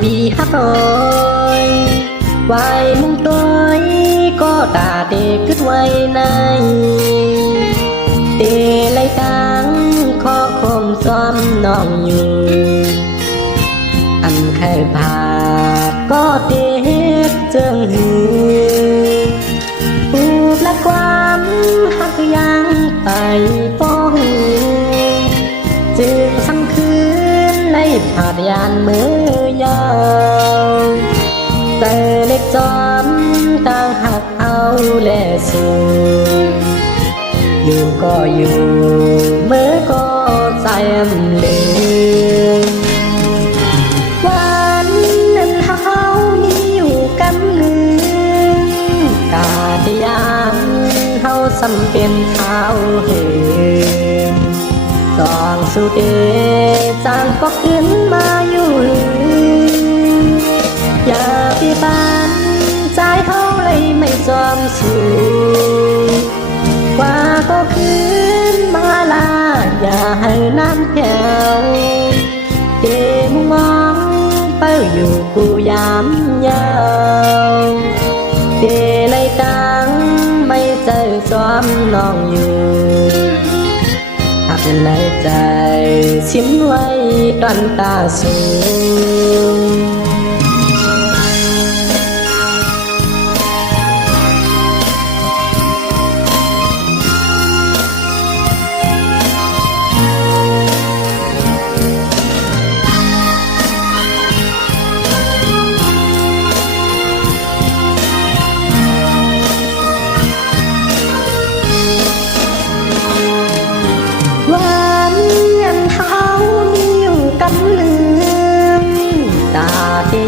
ปีฮักน้อยไว้มุ่งต้อยก็ตาเด็กขึ้นไว้ในเตไลตังขอคมซ้อมน้องอยู่อันเคยผ่านก็เด็กเจิงหือปูบละความหักยังไปป้องจึงสังคืนในผาดยานมือยาวแต่เล็กจอมต่างหักเอาและสู้อยู่ก็อยู่เมื่อก็ใจลืมวันนั้นเขามีอยู่กันหนึ่งกาดยานเขาสำเป็นเขาเห็นสองสุดเดจางก็ขึ้นมาอยู่อย่าไปบ้านใจเขาเลยไม่จอมสู้กว่าก็ขึ้นมาลาอย่าให้น้ำแถวเดมุมองเป้าอยู่กูยามยาวเดเลยตังไม่เจอจอมน้องอยู่หักในใจสิ้นไว้ตอนตาสูง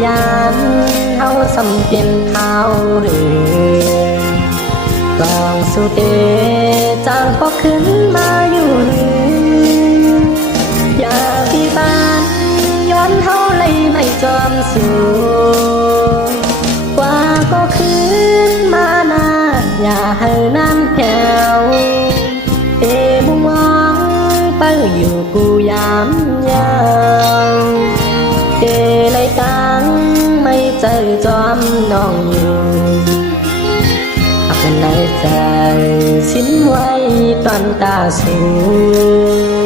ยานเขาสำเป็นเขาหรือกองสุเดจางพอขึ้นมาอยู่หรืออย่าพี่บ้านย้อนเขาเลยไม่จอมสู้กว่าก็ขึ้นมานาอย่าให้น้ำแถวเอบุมองเป้าอยู่กูยามยาวเดเลยตังไม่เจอจอมน้องอยู่หักในใจสิ้นไว้ตอนตาสูง